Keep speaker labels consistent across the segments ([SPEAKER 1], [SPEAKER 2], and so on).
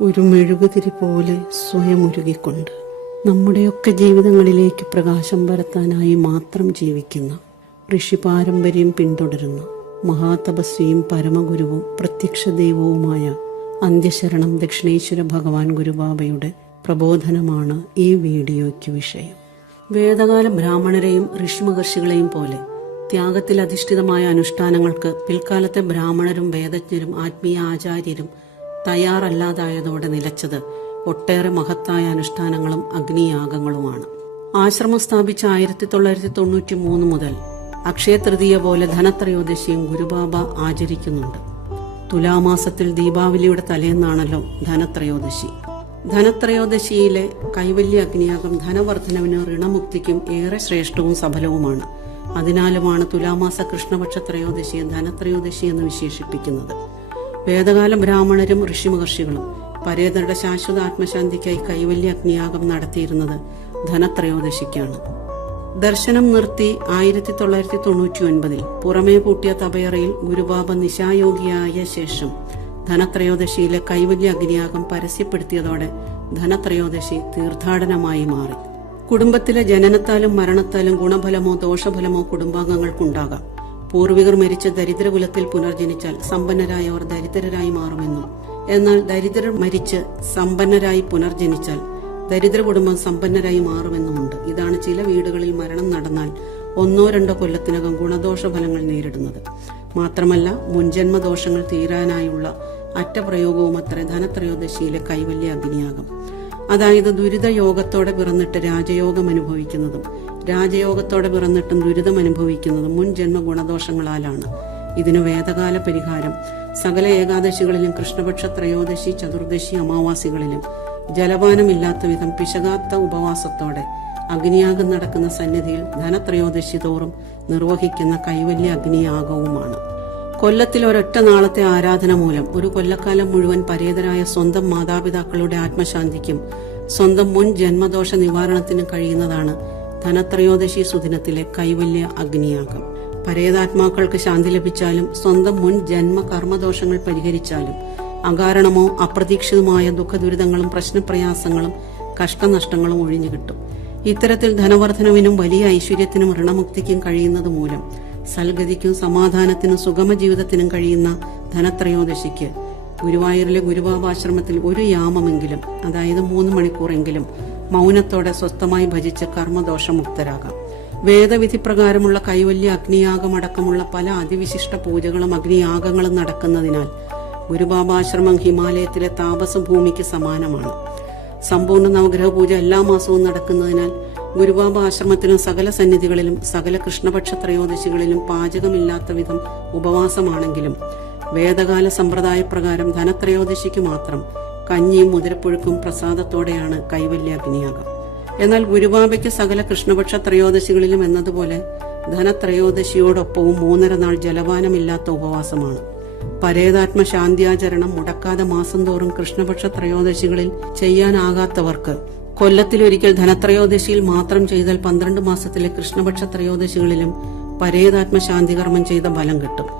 [SPEAKER 1] ഒരു മെഴുകുതിരി പോലെ സ്വയം ഉരുകിക്കൊണ്ട് നമ്മുടെയൊക്കെ ജീവിതങ്ങളിലേക്ക് പ്രകാശം പരത്താനായി മാത്രം ജീവിക്കുന്ന ഋഷി പാരമ്പര്യം പിന്തുടരുന്ന മഹാതപസ്വിയും പരമഗുരുവും പ്രത്യക്ഷ ദൈവവുമായ അന്ത്യശരണം ദക്ഷിണേശ്വര ഭഗവാൻ ഗുരുബാബയുടെ പ്രബോധനമാണ് ഈ വീഡിയോയ്ക്ക് വിഷയം. വേദകാല ബ്രാഹ്മണരെയും ഋഷിമഹർഷികളെയും പോലെ ത്യാഗത്തിൽ അധിഷ്ഠിതമായ അനുഷ്ഠാനങ്ങൾക്ക് പിൽക്കാലത്തെ ബ്രാഹ്മണരും വേദജ്ഞരും ആത്മീയ ആചാര്യരും തയ്യാറല്ലാതായതോടെ നിലച്ചത് ഒട്ടേറെ മഹത്തായ അനുഷ്ഠാനങ്ങളും അഗ്നിയാഗങ്ങളുമാണ്. ആശ്രമം സ്ഥാപിച്ച ആയിരത്തി തൊള്ളായിരത്തി തൊണ്ണൂറ്റി മൂന്ന് മുതൽ അക്ഷയ തൃതീയ പോലെ ധനത്രയോദശിയും ഗുരുബാബ ആചരിക്കുന്നുണ്ട്. തുലാമാസത്തിൽ ദീപാവലിയുടെ തലേന്നാണല്ലോ ധനത്രയോദശി. ധനത്രയോദശിയിലെ കൈവല്യ അഗ്നിയാഗം ധനവർദ്ധനവിനും ഋണമുക്തിക്കും ഏറെ ശ്രേഷ്ഠവും സഫലവുമാണ്. അതിനാലുമാണ് തുലാമാസ കൃഷ്ണപക്ഷ ത്രയോദശിയെ ധനത്രയോദശി എന്ന് വിശേഷിപ്പിക്കുന്നത്. വേദകാല ബ്രാഹ്മണരും ഋഷിമഹർഷികളും പരേതരുടെ ശാശ്വത ആത്മശാന്തിക്കായി കൈവല്യ അഗ്നിയാഗം നടത്തിയിരുന്നത് ധനത്രയോദശിക്കാണ്. ദർശനം നിർത്തി ആയിരത്തി തൊള്ളായിരത്തി തൊണ്ണൂറ്റി ഒൻപതിൽ പുറമേ പൂട്ടിയ തപയറയിൽ ഗുരുബാബ നിശായോഗിയായ ശേഷം ധനത്രയോദശിയിലെ കൈവല്യ അഗ്നിയാഗം പരസ്യപ്പെടുത്തിയതോടെ ധനത്രയോദശി തീർത്ഥാടനമായി മാറി. കുടുംബത്തിലെ ജനനത്താലും മരണത്താലും ഗുണഫലമോ ദോഷഫലമോ കുടുംബാംഗങ്ങൾക്കുണ്ടാകാം. പൂർവികർ മരിച്ച ദരിദ്രകുലത്തിൽ പുനർജനിച്ചാൽ സമ്പന്നരായവർ ദരിദ്രരായി മാറുമെന്നും എന്നാൽ ദരിദ്രർ മരിച്ച് സമ്പന്നരായി പുനർജനിച്ചാൽ ദരിദ്ര കുടുംബം സമ്പന്നരായി മാറുമെന്നുമുണ്ട്. ഇതാണ് ചില വീടുകളിൽ മരണം നടന്നാൽ ഒന്നോ രണ്ടോ കൊല്ലത്തിനകം ഗുണദോഷ ഫലങ്ങൾ നേരിടുന്നത്. മാത്രമല്ല മുൻജന്മദോഷങ്ങൾ തീരാനായുള്ള അറ്റപ്രയോഗവും അത്ര ധനത്രയോദശിയിലെ കൈവല്യ അഗ്നിയാകും. അതായത് ദുരിത യോഗത്തോടെ പിറന്നിട്ട് രാജയോഗം അനുഭവിക്കുന്നതും രാജയോഗത്തോടെ പിറന്നിട്ടും ദുരിതം അനുഭവിക്കുന്നത് മുൻ ജന്മ ഗുണദോഷങ്ങളാലാണ് ഇതിന് വേദകാല പരിഹാരം സകല ഏകാദശികളിലും കൃഷ്ണപക്ഷ ത്രയോദശി ചതുർദശി അമാവാസികളിലും. ജലപാനമില്ലാത്ത വിധം പിശകാത്ത ഉപവാസത്തോടെ അഗ്നിയാഗം നടക്കുന്ന സന്നിധിയിൽ ധനത്രയോദശി തോറും നിർവഹിക്കുന്ന കൈവല്യ അഗ്നിയാഗവുമാണ്. കൊല്ലത്തിൽ ഒരൊറ്റ നാളത്തെ ആരാധന മൂലം ഒരു കൊല്ലക്കാലം മുഴുവൻ പരേതരായ സ്വന്തം മാതാപിതാക്കളുടെ ആത്മശാന്തിക്കും സ്വന്തം മുൻ ജന്മദോഷ നിവാരണത്തിനും കഴിയുന്നതാണ് ധനത്രയോദശി സുദിനത്തിലെ കൈവല്യ അഗ്നിയാഗം. പരേതാത്മാക്കൾക്ക് ശാന്തി ലഭിച്ചാലും സ്വന്തം മുൻ ജന്മ കർമ്മദോഷങ്ങൾ പരിഹരിച്ചാലും അകാരണമോ അപ്രതീക്ഷിതമായ ദുഃഖദുരിതങ്ങളും പ്രശ്നപ്രയാസങ്ങളും കഷ്ടനഷ്ടങ്ങളും ഒഴിഞ്ഞു കിട്ടും ഇത്തരത്തിൽ ധനവർദ്ധനവിനും വലിയ ഐശ്വര്യത്തിനും ഋണമുക്തിക്കും കഴിയുന്നത് മൂലം സൽഗതിക്കും സമാധാനത്തിനും സുഗമ ജീവിതത്തിനും കഴിയുന്ന ധനത്രയോദശിക്ക് ഗുരുവായൂരിലെ ഗുരുവാബാശ്രമത്തിൽ ഒരു യാമമെങ്കിലും അതായത് മൂന്ന് മണിക്കൂറെങ്കിലും മൗനത്തോടെ സ്വസ്ഥമായി ഭജിച്ച് കർമ്മദോഷമുക്തരാകാം. വേദവിധി പ്രകാരമുള്ള കൈവല്യ അഗ്നിയാഗമടക്കമുള്ള പല അതിവിശിഷ്ട പൂജകളും അഗ്നിയാഗങ്ങളും നടക്കുന്നതിനാൽ ഗുരുബാബാശ്രമം ഹിമാലയത്തിലെ താപസ ഭൂമിക്ക് സമാനമാണ്. സമ്പൂർണ നവഗ്രഹ പൂജ എല്ലാ മാസവും നടക്കുന്നതിനാൽ ഗുരുബാബ ആശ്രമത്തിലും സകല സന്നിധികളിലും സകല കൃഷ്ണപക്ഷ ത്രയോദശികളിലും പാചകമില്ലാത്ത വിധം ഉപവാസമാണെങ്കിലും വേദകാല സമ്പ്രദായ പ്രകാരം ധനത്രയോദശിക്ക് മാത്രം കഞ്ഞിയും മുതിരപ്പുഴുക്കും പ്രസാദത്തോടെയാണ് കൈവല്യാഗ്നിയാകം എന്നാൽ ഗുരുബാബയ്ക്ക് സകല കൃഷ്ണപക്ഷ ത്രയോദശികളിലും എന്നതുപോലെ ധനത്രയോദശിയോടൊപ്പവും മൂന്നര നാൾ ജലപാനമില്ലാത്ത ഉപവാസമാണ്. പരേതാത്മ ശാന്തിയാചരണം മുടക്കാതെ മാസം തോറും കൃഷ്ണപക്ഷ ത്രയോദശികളിൽ ചെയ്യാനാകാത്തവർക്ക് കൊല്ലത്തിലൊരിക്കൽ ധനത്രയോദശിയിൽ മാത്രം ചെയ്താൽ പന്ത്രണ്ട് മാസത്തിലെ കൃഷ്ണപക്ഷ ത്രയോദശികളിലും പരേതാത്മ ശാന്തികർമ്മം ചെയ്ത ഫലം കിട്ടും.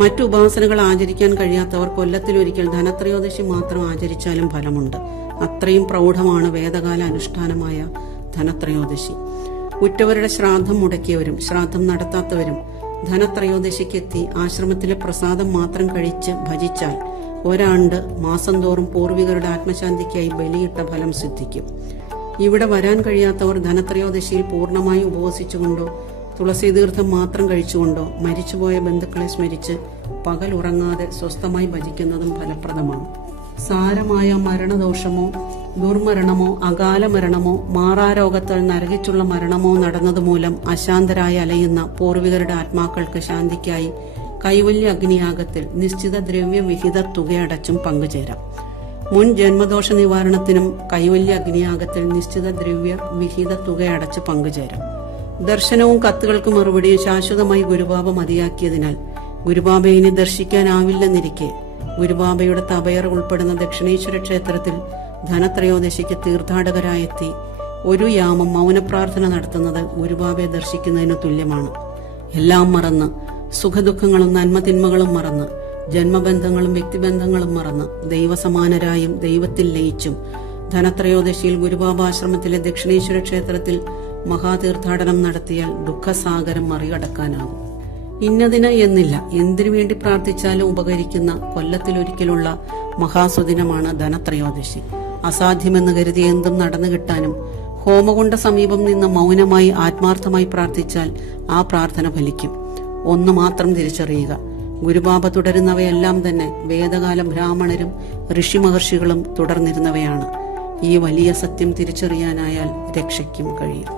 [SPEAKER 1] മറ്റു ഉപാസനകൾ ആചരിക്കാൻ കഴിയാത്തവർ കൊല്ലത്തിൽ ഒരിക്കൽ ധനത്രയോദശി മാത്രം ആചരിച്ചാലും ഫലമുണ്ട്. അത്രയും പ്രൗഢമാണ് വേദകാല അനുഷ്ഠാനമായ ധനത്രയോദശി. ഉറ്റവരുടെ ശ്രാദ്ധം മുടക്കിയവരും ശ്രാദ്ധം നടത്താത്തവരും ധനത്രയോദശിക്കെത്തി ആശ്രമത്തിലെ പ്രസാദം മാത്രം കഴിച്ച് ഭജിച്ചാൽ ഒരാണ്ട് മാസം തോറും പൂർവികരുടെ ആത്മശാന്തിക്കായി ബലിയിട്ട ഫലം സിദ്ധിക്കും. ഇവിടെ വരാൻ കഴിയാത്തവർ ധനത്രയോദശിയിൽ പൂർണമായി ഉപവസിച്ചുകൊണ്ടോ തുളസീതീർത്ഥം മാത്രം കഴിച്ചുകൊണ്ടോ മരിച്ചുപോയ ബന്ധുക്കളെ സ്മരിച്ച് പകൽ ഉറങ്ങാതെ സ്വസ്ഥമായി ഭജിക്കുന്നതും ഫലപ്രദമാണ്. സാരമായ മരണദോഷമോ ദുർമരണമോ അകാല മരണമോ മാറാരോഗത്താൽ നരകിച്ചുള്ള മരണമോ നടന്നതുമൂലം അശാന്തരായി അലയുന്ന പൂർവികരുടെ ആത്മാക്കൾക്ക് ശാന്തിക്കായി കൈവല്യ അഗ്നിയാഗത്തിൽ നിശ്ചിത ദ്രവ്യ വിഹിത തുകയടച്ചും പങ്കുചേരാം. മുൻ ജന്മദോഷ നിവാരണത്തിനും കൈവല്യ അഗ്നിയാഗത്തിൽ നിശ്ചിത ദ്രവ്യ വിഹിത തുകയടച്ച് പങ്കുചേരാം. ദർശനവും കത്തുകൾക്ക് മറുപടിയും ശാശ്വതമായി ഗുരുബാബ മതിയാക്കിയതിനാൽ ഗുരുബാബയെ ഇനി ദർശിക്കാനാവില്ലെന്നിരിക്കെ ഗുരുബാബയുടെ തപയർ ഉൾപ്പെടുന്ന ദക്ഷിണേശ്വര ക്ഷേത്രത്തിൽ ധനത്രയോദശിക്ക് തീർത്ഥാടകരായെത്തി ഒരു യാമം മൗനപ്രാർത്ഥന നടത്തുന്നത് ഗുരുബാബയെ ദർശിക്കുന്നതിന് തുല്യമാണ്. എല്ലാം മറന്ന് സുഖദുഃഖങ്ങളും നന്മതിന്മകളും മറന്ന് ജന്മബന്ധങ്ങളും വ്യക്തിബന്ധങ്ങളും മറന്ന് ദൈവസമാനരായും ദൈവത്തിൽ ലയിച്ചും ധനത്രയോദശിയിൽ ഗുരുബാബാശ്രമത്തിലെ ദക്ഷിണേശ്വര ക്ഷേത്രത്തിൽ മഹാതീർത്ഥാടനം നടത്തിയാൽ ദുഃഖസാഗരം മറികടക്കാനാകും. ഇന്നതിന് എന്നില്ല എന്തിനു വേണ്ടി പ്രാർത്ഥിച്ചാലും ഉപകരിക്കുന്ന കൊല്ലത്തിലൊരിക്കലുള്ള മഹാസുദിനമാണ് ധനത്രയോദശി. അസാധ്യമെന്ന് കരുതി എന്തും നടന്നു കിട്ടാനും ഹോമകുണ്ട സമീപം നിന്ന് മൗനമായി ആത്മാർത്ഥമായി പ്രാർത്ഥിച്ചാൽ ആ പ്രാർത്ഥന ഫലിക്കും. ഒന്ന് മാത്രം തിരിച്ചറിയുക. ഗുരുബാബ തുടരുന്നവയെല്ലാം തന്നെ വേദകാല ബ്രാഹ്മണരും ഋഷിമഹർഷികളും തുടർന്നിരുന്നവയാണ്. ഈ വലിയ സത്യം തിരിച്ചറിയാനായാൽ രക്ഷയ്ക്കും കഴിയും.